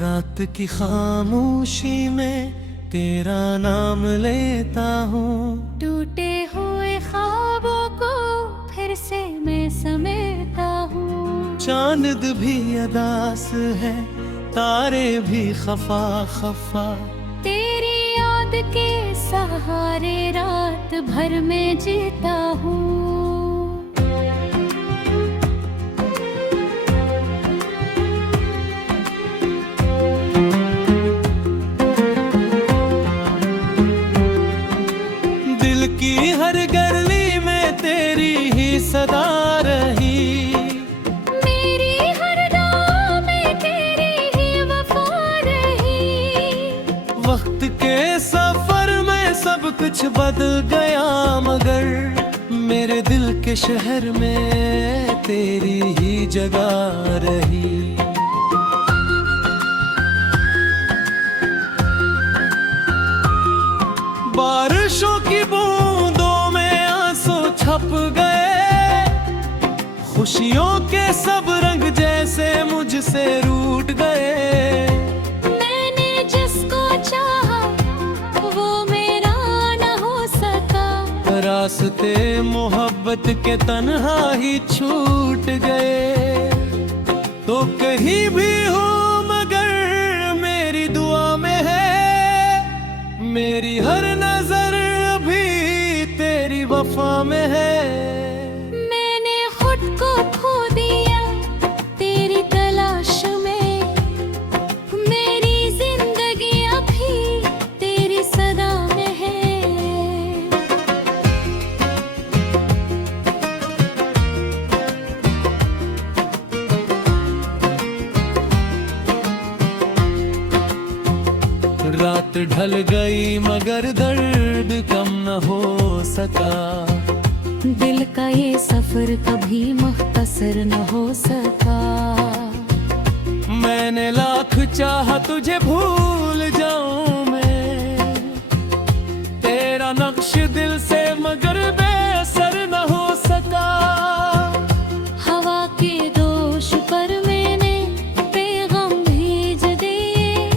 रात की खामोशी में तेरा नाम लेता हूँ। टूटे हुए ख्वाबों को फिर से मैं समेटता हूँ। चांद भी अदास है, तारे भी खफा खफा, तेरी याद के सहारे रात भर में जीता हूँ। दिल की हर गली में तेरी ही सदा रही, मेरी हर दुआ में तेरी ही वफा रही। वक्त के सफर में सब कुछ बदल गया, मगर मेरे दिल के शहर में तेरी ही जगह रही। बारिशों की बूंदों में आंसू छप गए, खुशियों के सब रंग जैसे मुझसे रूठ गए। मैंने जिसको चाहा वो मेरा न हो सका, रास्ते मोहब्बत के तन्हा ही छूट गए। तो कहीं भी हो मगर मेरी दुआ में है, मेरी हर नजर अभी तेरी वफा में है। मैंने खुद को खो दिया तेरी तलाश में, मेरी जिंदगी अभी तेरी सदा में है। रात ढल गई मगर दर्द कम न हो सका, दिल का ये सफर कभी मुख्तसर न हो सका। मैंने लाख चाहा तुझे भूल जाऊं मैं, तेरा नक्श दिल से मगर बेअसर न हो सका। हवा के दोष पर मैंने पैगाम भेज दिए,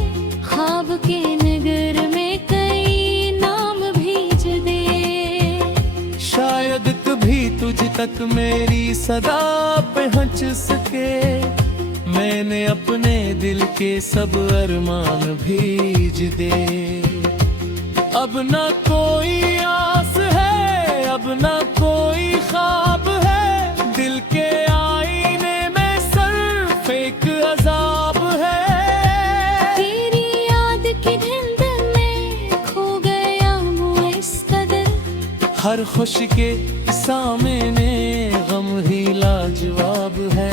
ख्वाब के नगर में कई नाम भेज दिए। शायद कभी तुझ तक मेरी सदा पहुंच सके, मैंने अपने दिल के सब अरमान भेज दे। अब ना कोई आस है, अब ना कोई ख्वाब है, दिल के आईने में सिर्फ एक अजाब है। तेरी याद की धुंध में खो गया हूँ इस कदर, हर खुशी के सामने गम ही लाजवाब है।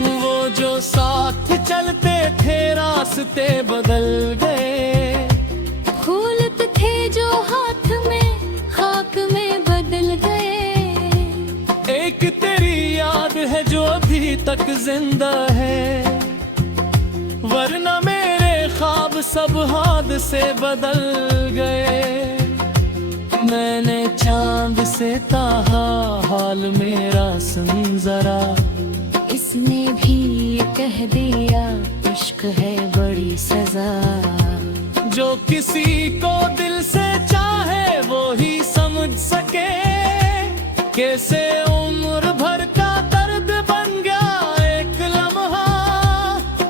वो जो साथ चलते थे रास्ते बदल गए, फूल थे जो हाथ में खाक में बदल गए। एक तेरी याद है जो अभी तक जिंदा है, वरना मेरे ख्वाब सब हाथ से बदल गए। मैंने चांद से ताहा हाल मेरा सुन जरा, इसने भी कह दिया इश्क है बड़ी सजा। जो किसी को दिल से चाहे वो ही समझ सके, कैसे उम्र भर का दर्द बन गया एक लम्हा।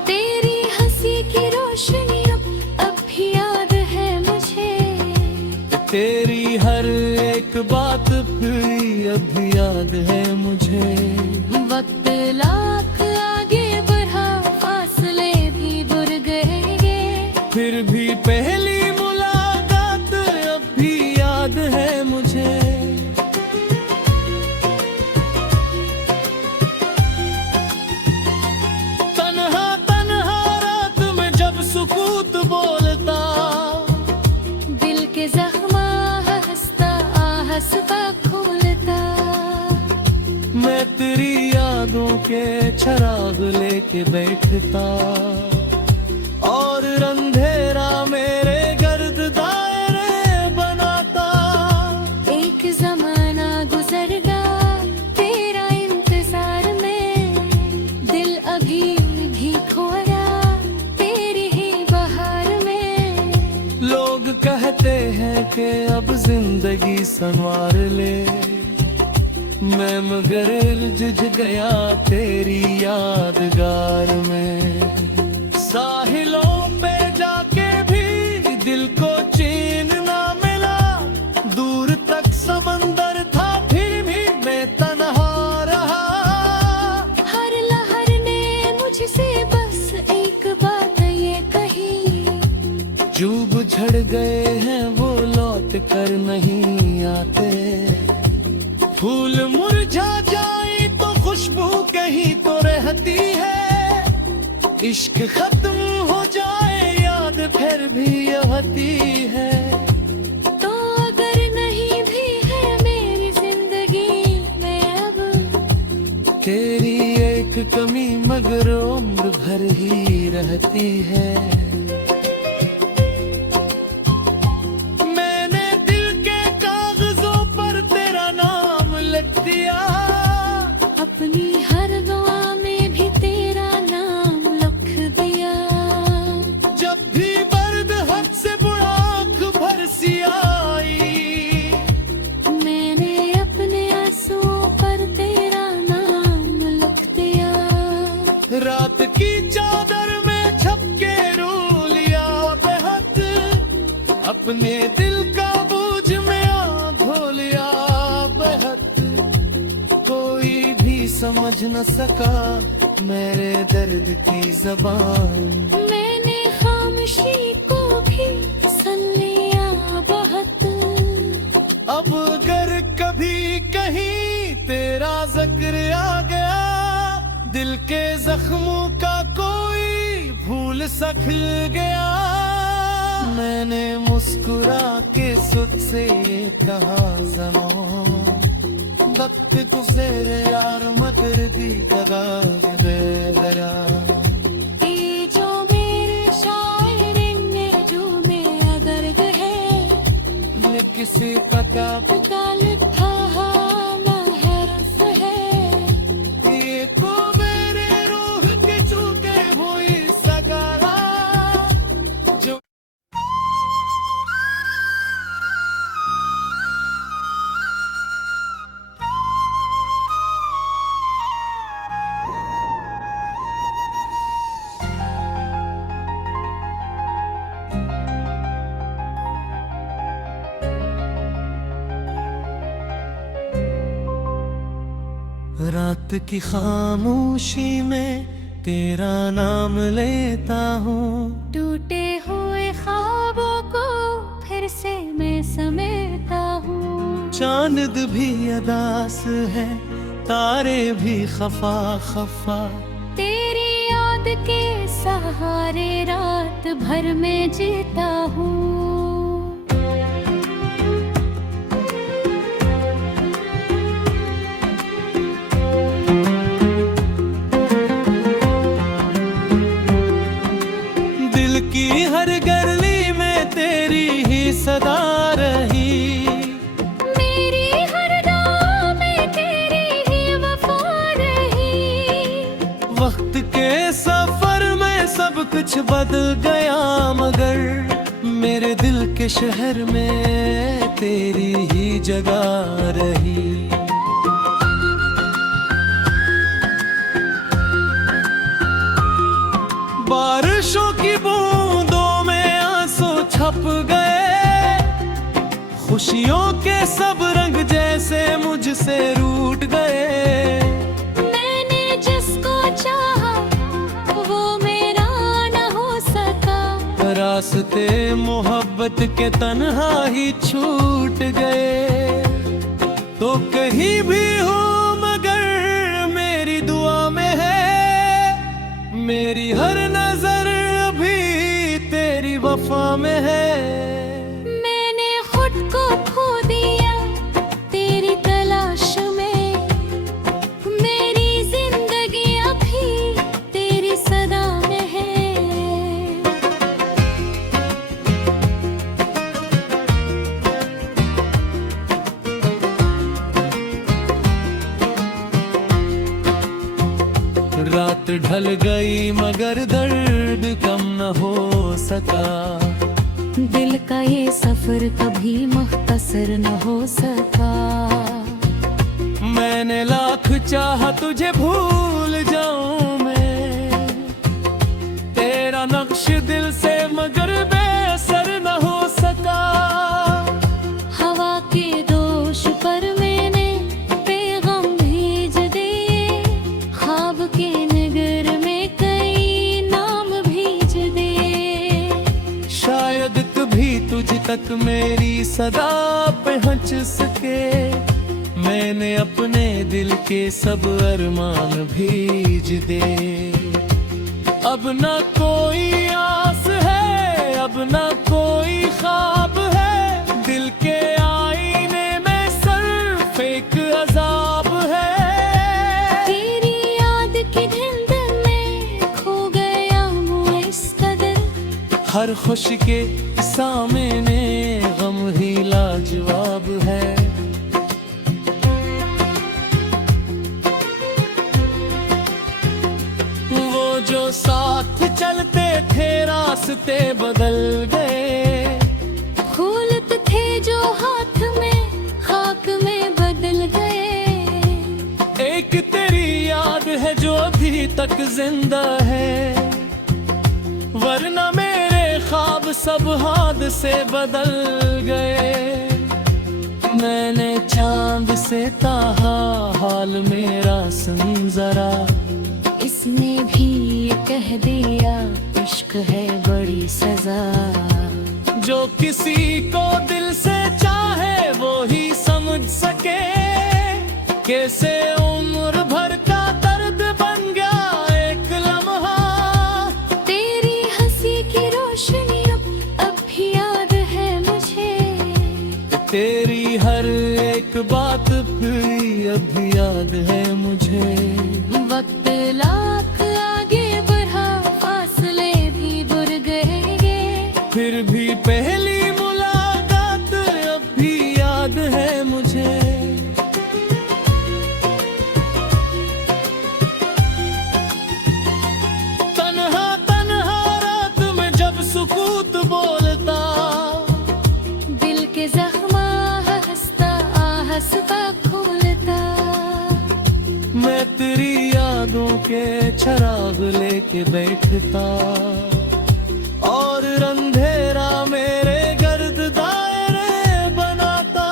तेरी हंसी की रोशनी अब भी याद है मुझे, तेरी हर एक बात भी अब भी याद है मुझे। वक्त लाख आगे बढ़ा, फासले भी दूर गए, फिर भी पहली मुलाकात अब भी याद है मुझे। तन्हा तन्हा रात में जब सुकूत बोलता, दिल के जख्मा हंसता हंसता खोलता। मैं तेरी यादों के चिराग लेके बैठता, और अंधेरा मेरे गर्द दायरे बनाता। एक जमाना गुजर गया तेरा कहते हैं कि अब जिंदगी संवार ले, मैं मगर जुझ गया तेरी यादगार में। साहिलों पे जाके भी दिल को चैन ना मिला, दूर तक समंदर था फिर भी मैं तन्हा रहा। हर लहर ने मुझसे बस एक बात ये कही, जो बुझड़ गए हैं वो लौट कर नहीं आते। फूल मुरझा जाए तो खुशबू कहीं तो रहती है, इश्क खत्म हो जाए याद फिर भी रहती है। तो अगर नहीं भी है मेरी जिंदगी में अब तेरी एक कमी मगर उम्र भर ही रहती है। मैंने दिल के कागजों पर तेरा नाम लिख दिया, अपनी हर दुआ में भी तेरा नाम लिख दिया। जब भी दर्द हद से बुरा आँख भर सी आई, मैंने अपने आंसुओं पर तेरा नाम लिख दिया। रात की चादर में छप के रो लिया बेहद, अपने दिल का बोझ में धो लिया बेहद। कोई भी समझ न सका मेरे दर्द की जबान, मैंने खामोशी को भी सुन लिया बहुत। अब अगर कभी कहीं तेरा जिक्र आ गया, दिल के जख्मों का कोई भूल सक गया। मैंने मुस्कुरा के सुध से कहा ज़मां, वक्त गुज़रे यार मगर भी दगा दे गया। ये जो मेरे शायरी में जो मेरा दर्द है, ये किसी पता का लिखा हाला हर्फ है। ये को मेरे रूह के चूके हुई सगारा, जो रात की खामोशी में तेरा नाम लेता हूँ, टूटे हुए ख्वाबों को फिर से मैं समेटा हूँ। चांद भी अदास है तारे भी खफा खफा, तेरी याद के सहारे रात भर में जीता हूँ। दिल की हर गली में तेरी ही सदा रही, मेरी हर दुआ में तेरी ही वफा रही। वक्त के सफर में सब कुछ बदल गया मगर मेरे दिल के शहर में तेरी ही जगह रही। बारिशों की बूंदों में आंसू छप गए, खुशियों के सब रंग जैसे मुझसे रूठ गए। मैंने जिसको चाहा वो मेरा न हो सका, रास्ते मोहब्बत के तन्हा ही छूट गए। तो कहीं भी हो मगर मेरी दुआ में है, मेरी हर नजर अभी तेरी वफा में है। मैंने खुद को खो दिया तेरी तलाश में, मेरी जिंदगी अभी तेरी सदा में है। रात ढल गई मगर दर्द कम न हो सका, दिल का ये सफर कभी मुख्तसर न हो सका। मैंने लाख चाहा तुझे भूल जाऊं मैं, तेरा नक्श दिल से मगर बेअसर न हो सका। हवा के दोष पर मैंने पैगाम भेज दिए, ख्वाब के नगर में कई नाम भेज दिए। शायद कभी तुझ तक मेरी सदा पहुंच सके, मैंने अपने दिल के सब अरमान भेज दे। अब न कोई आस है, अब न कोई ख्वाब है, दिल के आईने में सिर्फ एक अजाब है। तेरी याद की धुंध में खो गया हूँ इस कदर, हर खुशी के सामने गम ही लाजवाब है। वो जो साथ चलते थे रास्ते बदल गए, फूल थे जो हाथ में खाक में बदल गए। एक तेरी याद है जो अभी तक जिंदा है, वरना मेरे ख्वाब सब हाथ से बदल गए। मैंने चांद से ताहा हाल मेरा सुन जरा, इसने भी ये कह दिया इश्क है बड़ी सजा। जो किसी को दिल से चाहे वो ही समझ सके, कैसे उम्र भर का दर्द बन गया एक लम्हा। तेरी हंसी की रोशनी अब भी याद है मुझे, तेरी हर एक बात भी अब याद है मुझे। वक्त लाख आगे बढ़ा, फासले भी दूर गए, फिर भी पहली मुलाकात अब भी याद है मुझे। तन्हा तन्हा रात में जब सुकूत बोलता, दिल के जख्मा हंसता हंसता खोलता। मैं तेरी यादों के चराग लेके बैठता, और अंधेरा मेरे गर्द दायरे बनाता।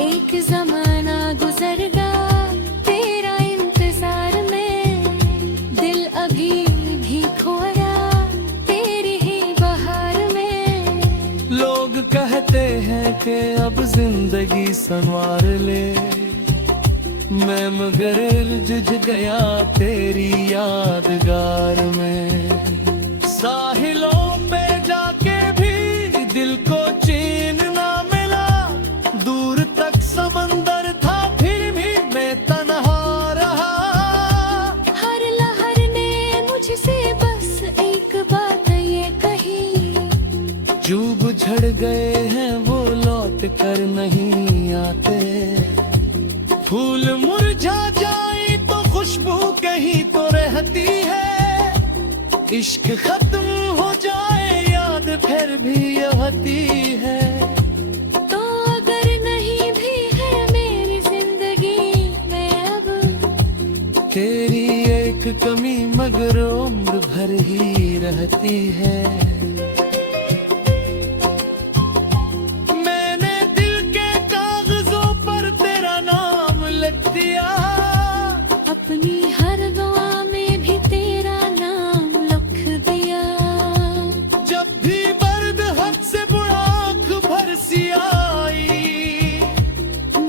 एक जमाना गुजर गया तेरा इंतजार में, दिल अभी भी खोया तेरी ही बहार में। लोग कहते हैं कि अब जिंदगी संवार ले, मैं मगर जुझ गया तेरी यादगार में। साहिलों पे जाके भी दिल को चैन ना मिला, दूर तक समंदर था फिर भी मैं तन्हा रहा। हर लहर ने मुझसे बस एक बात ये कही, जो बुझड़ गए हैं वो लौट कर नहीं आते। फूल मुरझा जाए तो खुशबू कहीं तो रहती है, इश्क खत्म हो जाए याद फिर भी आती है। तो अगर नहीं भी है मेरी जिंदगी में अब, तेरी एक कमी मगर उम्र भर ही रहती है। मैंने दिल के कागजों पर तेरा नाम लिख दिया, अपनी हर दुआ में भी तेरा नाम लिख दिया। जब भी दर्द हद से बुढ़ाक भर सी आई,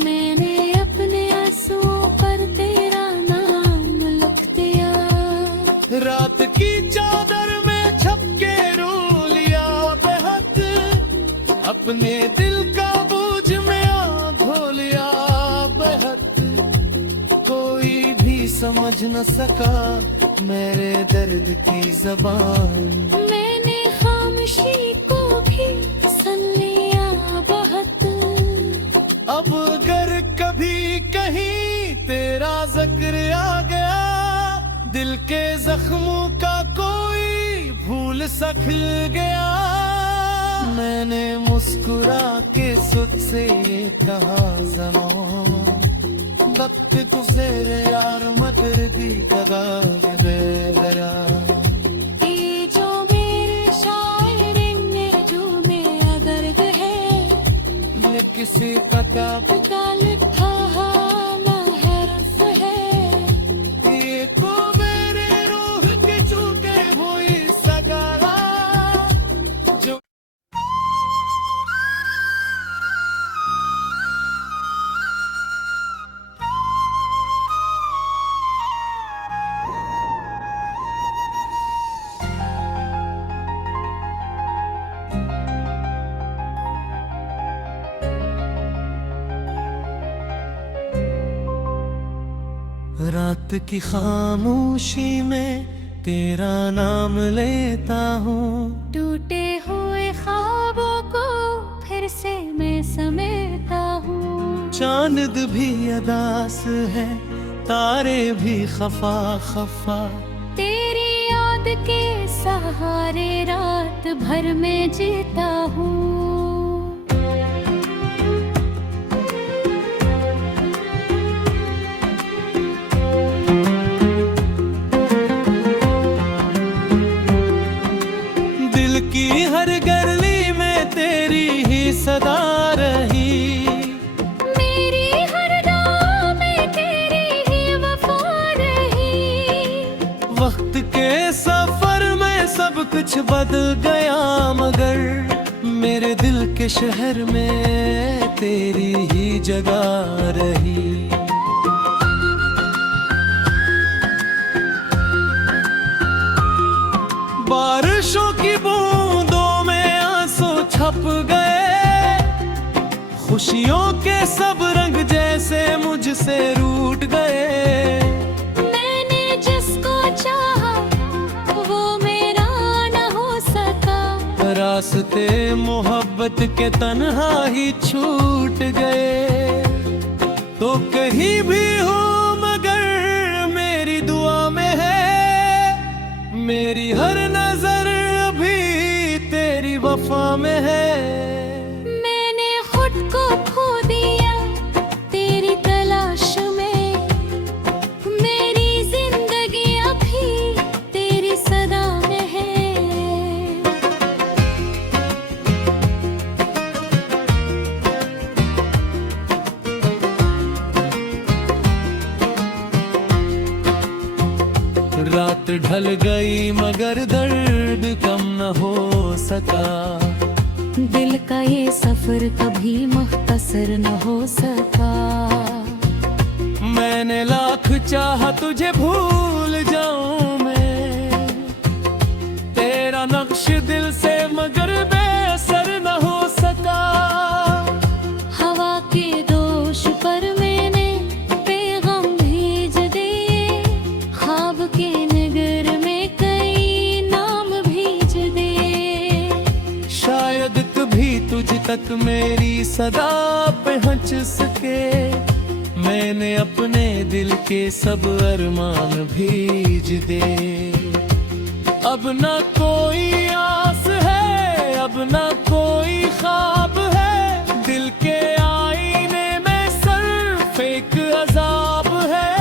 मैंने अपने आंसुओं पर तेरा नाम लिख दिया। रात की चादर में छप के रो लिया बेहद, अपने दिल का बोझ में धो लिया बेहद। कोई भी समझ न सका मेरे दर्द की जबान, मैंने खामोशी को भी सुन लिया बहुत। अब अगर कभी कहीं तेरा जिक्र आ गया, दिल के जख्मों का कोई भूल सख गया। मैं मैंने मुस्कुरा के सुध से ये कहा ज़मां वक्त गुज़रे यार मगर दी कदा बेगरा ये जो मेरे शायरी ने जो मेरा दर्द है ये किसी किताब का लिखा हाना हरफ है ये को मेरे रूह के चूके हुई सगारा जो रात की खामोशी में तेरा नाम लेता हूँ टूटे हुए ख्वाबों को फिर से मैं समेटा हूँ चांद भी अदास है तारे भी खफा खफा तेरी याद के सहारे रात भर में जीता हूँ दिल की हर गली में तेरी ही सदा रही मेरी हर दुआ में तेरी ही वफा रही वक्त के सफर में सब कुछ बदल गया मगर मेरे दिल के शहर में तेरी ही जगह रही बारिशों की बूंदों में आंसू छप गए खुशियों के सब रंग जैसे मुझसे रूठ गए मैंने जिसको चाहा वो मेरा न हो सका रास्ते मोहब्बत के तन्हा ही छूट गए तो कहीं भी हो मगर मेरी दुआ में है मेरी हर नजर अभी तेरी वफा में है मैंने खुद को खो दिया तेरी तलाश में मेरी जिंदगी अभी तेरी सदा में है रात ढल गई मगर दर्द कम न हो सका दिल का ये सफर कभी मुख्तसर न हो सका मैंने लाख चाहा तुझे भूल जाऊं मैं तेरा नक्श दिल से मगर बेअसर न हो सका हवा के दोष पर मैंने पैगाम भेज दिए ख्वाब के नगर में कई नाम भेज दिए शायद कभी तुझ तक मेरी सदा पहुंच सके मैंने अपने दिल के सब अरमान भेज दे अब न कोई आस है अब न कोई ख्वाब है दिल के आईने में सिर्फ एक अजाब है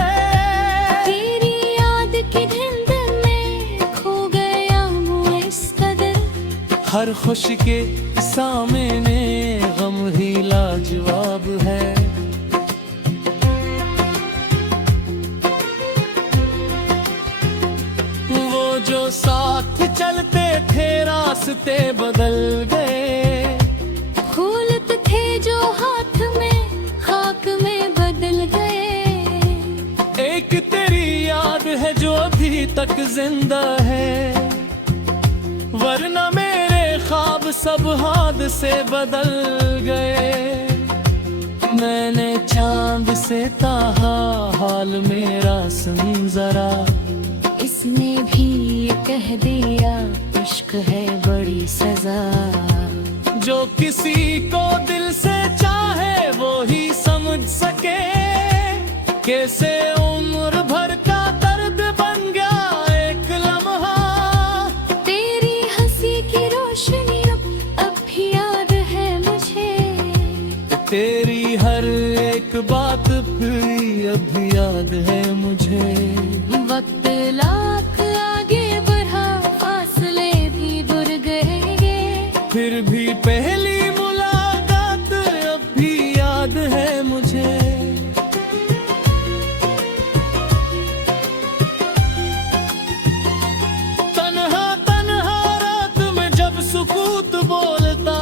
तेरी याद की धुंध में खो गया मुझे इस कदर हर खुशी के सामने गम ही लाजवाब है वो जो साथ चलते थे रास्ते बदल गए फूल थे जो हाथ में खाक में बदल गए एक तेरी याद है जो अभी तक जिंदा है वरना मेरे ख्वाब सब हाथ से बदल गए मैंने चांद से ताहा हाल मेरा सुन जरा इसने भी ये कह दिया इश्क है बड़ी सजा जो किसी को दिल से चाहे वो ही समझ सके कैसे उम्र भर का दर्द बन गया एक लम्हा तेरी हंसी की रोशनी अब भी आ अब भी याद है मुझे। वक्त लाख आगे बढ़ा, फासले भी दूर गए, फिर भी पहली मुलाकात अब भी याद है मुझे। तन्हा तन्हा रात में जब सुकूत बोलता,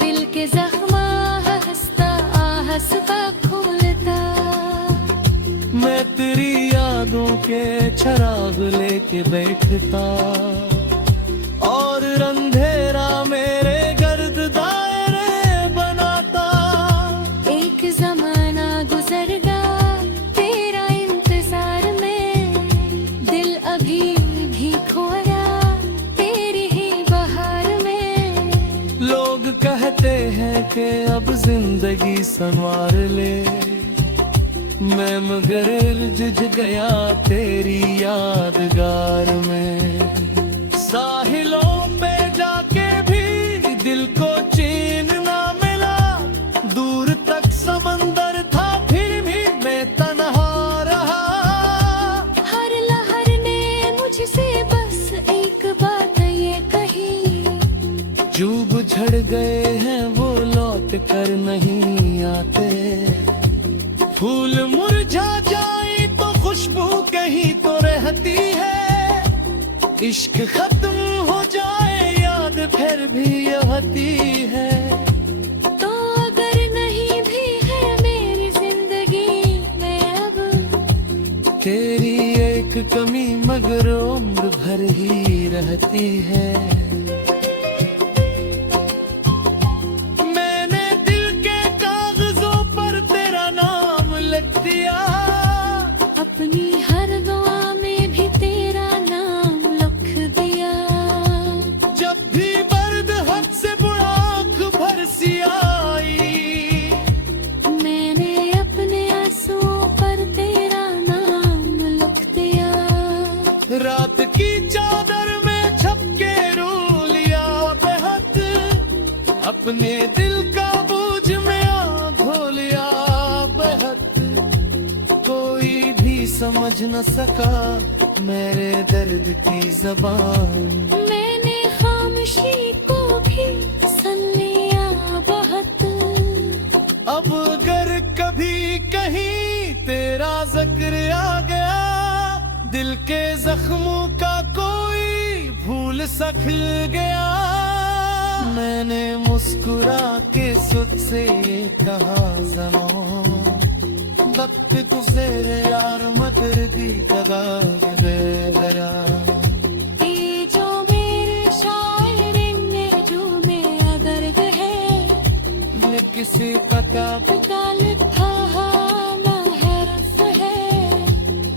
दिल के जख्मा हंसता हंसता खोलता। मैं तेरी यादों के चिराग लेके बैठता, और अंधेरा मेरे गर्द दायरे बनाता। एक जमाना गुजर गया तेरा इंतजार में, दिल अभी भी खोया तेरी ही बहार में। लोग कहते हैं कि अब जिंदगी संवार ले, मैं मगर जुझ गया तेरी यादगार में। साहिलों पे जाके भी दिल को चैन ना मिला, दूर तक समंदर था फिर भी मैं तन्हा रहा। हर लहर ने मुझसे बस एक बात ये कही, जो बुझड़ गए हैं वो लौट कर नहीं आते। फूल मुरझा जाए तो खुशबू कहीं तो रहती है, इश्क खत्म हो जाए याद फिर भी रहती है। तो अगर नहीं भी है मेरी जिंदगी में अब, तेरी एक कमी मगर उम्र भर ही रहती है। मैंने दिल के कागजों पर तेरा नाम लिख दिया, अपनी हर दुआ में भी तेरा नाम लिख दिया। जब भी दर्द हद से बुढ़ाक भर सी आई, मैंने अपने आंसुओं पर तेरा नाम लिख दिया। रात की चादर में छप के रो लिया बेहद, अपने दिल का बोझ में धो लिया बेहद। कोई भी समझ न सका मेरे दर्द की जबान, मैंने खामोशी को भी सुन लिया बहुत। अब अगर कभी कहीं तेरा जिक्र आ गया, दिल के जख्मों का कोई भूल सा खिल गया। मैंने मुस्कुरा के सुध से कहा ज़मां, वक्त गुज़रे यार मदर्दी दगा गया। ये जो मेरे शायरी ने जो में अगर है, ये किसी किताब का लिखा हाला हरफ है।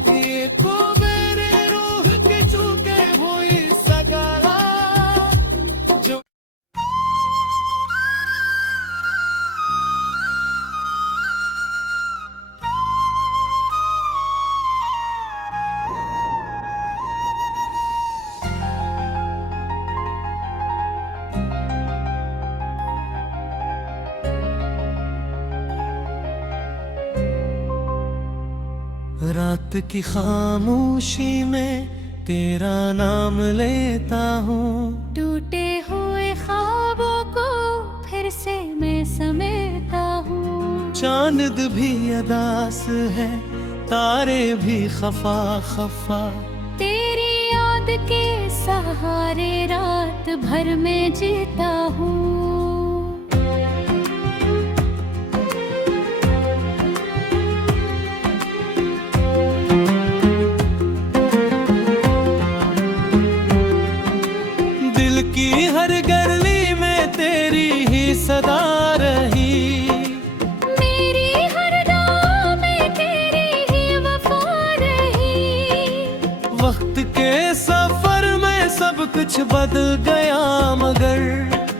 ये को मेरे रूह के चूके हुई सगारा, जो रात की खामोशी में तेरा नाम लेता हूँ। टूटे हुए ख्वाबों को फिर से मैं समेटा हूँ। चांद भी अदास है, तारे भी खफा खफा, तेरी याद के सहारे रात भर में जीता हूँ। दिल की हर गली में तेरी ही सदा रही, मेरी हर दुआ में तेरी ही वफा रही। वक्त के सफर में सब कुछ बदल गया, मगर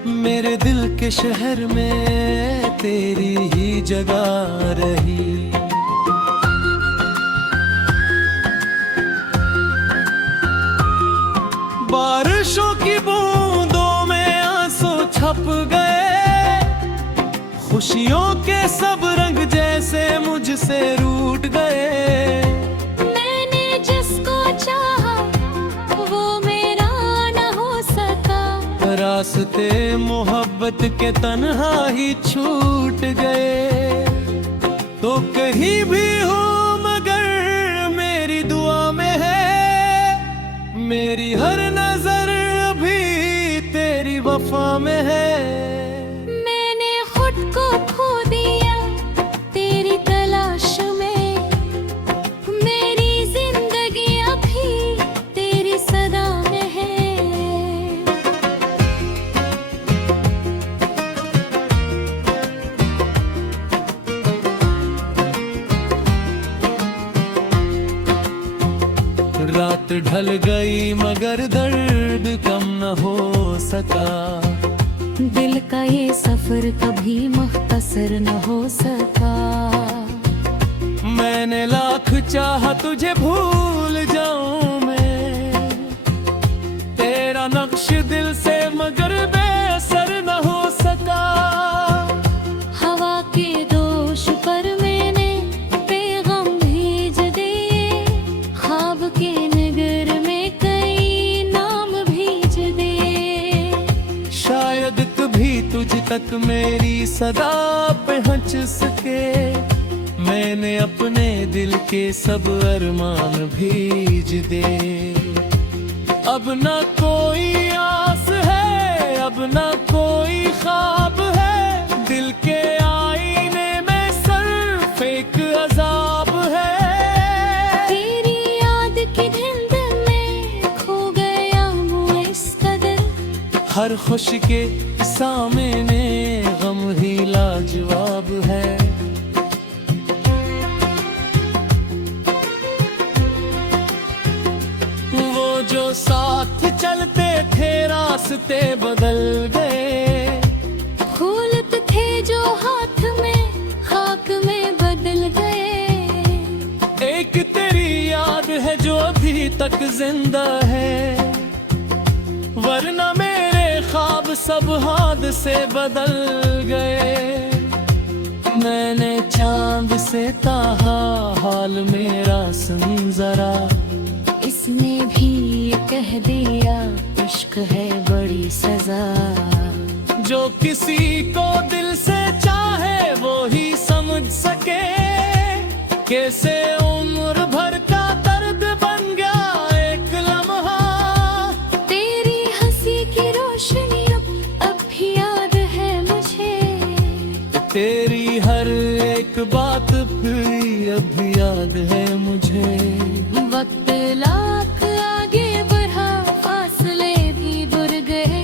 मेरे दिल के शहर में तेरी ही जगह रही। बारिशों की बूंदों में आंसू छप गए, खुशियों के सब रंग जैसे मुझसे रास्ते मोहब्बत के तन्हा ही छूट गए। तो कहीं भी हो मगर मेरी दुआ में है, मेरी हर नजर अभी तेरी वफा में है। मैंने खुद को खो दिया तेरी तलाश में, मेरी जिंदगी अभी तेरी सदा में है। रात ढल गई मगर दर्द कम न हो सका। दिल का ये सफर कभी मुख्तसर न हो सका। मैंने लाख चाहा तुझे भूल जाऊं मैं, तेरा नक्श दिल से मगर बेअसर न हो सका। हवा के दोष पर मैंने पैगाम भेज दिए, ख्वाब के नगर में कई नाम भेज दिए। शायद कभी तुझ तक मेरी सदा पे हंस सके, मैंने अपने दिल के सब अरमान भेज दे। अब न कोई आस है, अब न कोई ख्वाब है, दिल के आईने में सिर्फ एक अजाब है। तेरी याद की धुंध में खो गया हूँ इस कदर, हर खुशी के सामने गम ही लाजवाब है। वो जो साथ चलते थे रास्ते बदल गए, फूल थे जो हाथ में खाक में बदल गए। एक तेरी याद है जो अभी तक जिंदा है, वरना मेरे ख्वाब सब हाथ से बदल गए। मैंने चांद से ताहा हाल मेरा सुन जरा, इसने भी ये कह दिया इश्क है बड़ी सजा। जो किसी को दिल से चाहे वो ही समझ सके, कैसे उम्र भर का दर्द बन गया एक लम्हा। तेरी हंसी की रोशनी अब भी याद है मुझे, तेरी हर एक बात भी अब याद है मुझे। वक्त लाख आगे बढ़ा फासले भी दूर गए,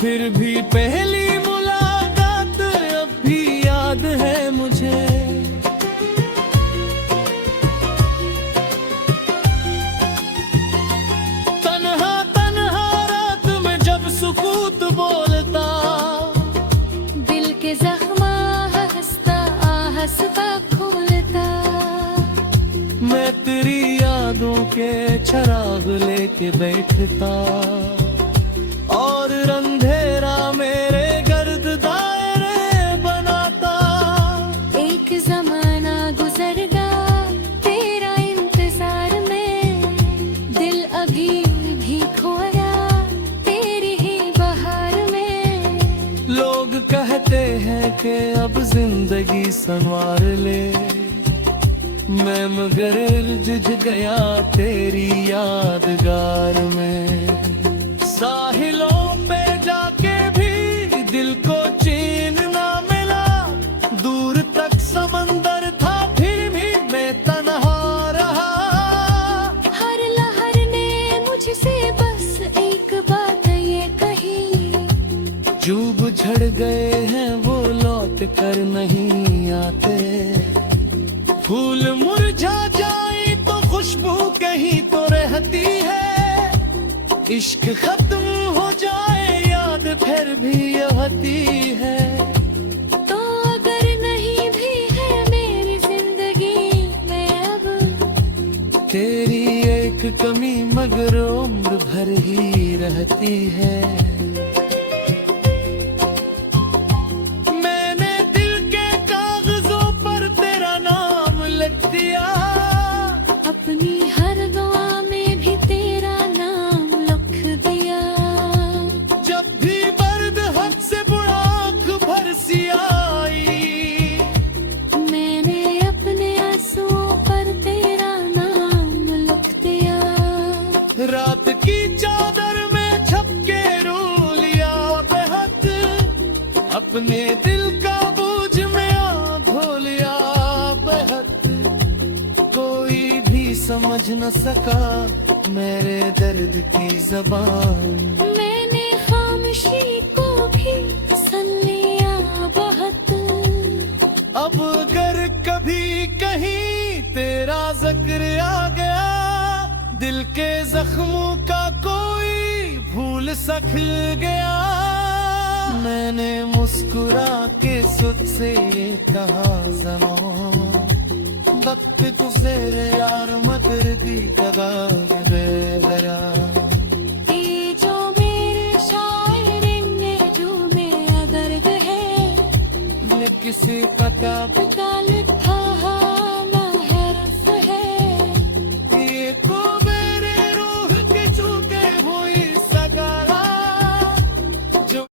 फिर भी पहली मुलाकात अब भी याद है मुझे। तन्हा तन्हा रात में जब सुकूत बोलता, दिल के जख्मा हंसता हंसता खोलता। मैं तेरी यादों के चिराग लेके बैठता, और अंधेरा मेरे गर्द दायरे बनाता। एक जमाना गुजर गया तेरा इंतजार में, दिल अभी भी खोया तेरी ही बहार में। लोग कहते हैं कि अब जिंदगी संवार ले, मैं मगर जुझ गया तेरी यादगार में। साहिलों पे जाके भी दिल को चैन ना मिला, दूर तक समंदर था फिर भी मैं तन्हा रहा। हर लहर ने मुझसे बस एक बात ये कही, जो बुझड़ गए हैं वो लौट कर नहीं आते। फूल मुरझा जाए तो खुशबू कहीं तो रहती है, इश्क खत्म हो जाए याद फिर भी आती है। तो अगर नहीं भी है मेरी जिंदगी में अब, तेरी एक कमी मगर उम्र भर ही रहती है। मैंने दिल के कागजों पर तेरा नाम लिख दिया, अपनी हर दुआ में भी तेरा नाम लिख दिया। जब भी अपने दिल का बोझ में धो लिया बेहद, कोई भी समझ न सका मेरे दर्द की जबान। मैंने खामोशी को भी सन लिया बहुत। अब अगर कभी कहीं तेरा जिक्र आ गया, दिल के जख्मों का कोई भूल सा खिल गया। मैंने मुस्कुरा के सुध से ये कहा ज़मां, वक्त गुज़रे यार मगर दी दगा बेगरा। ये जो मेरे शायरी में जो मेरा दर्द है, ये किसी का पता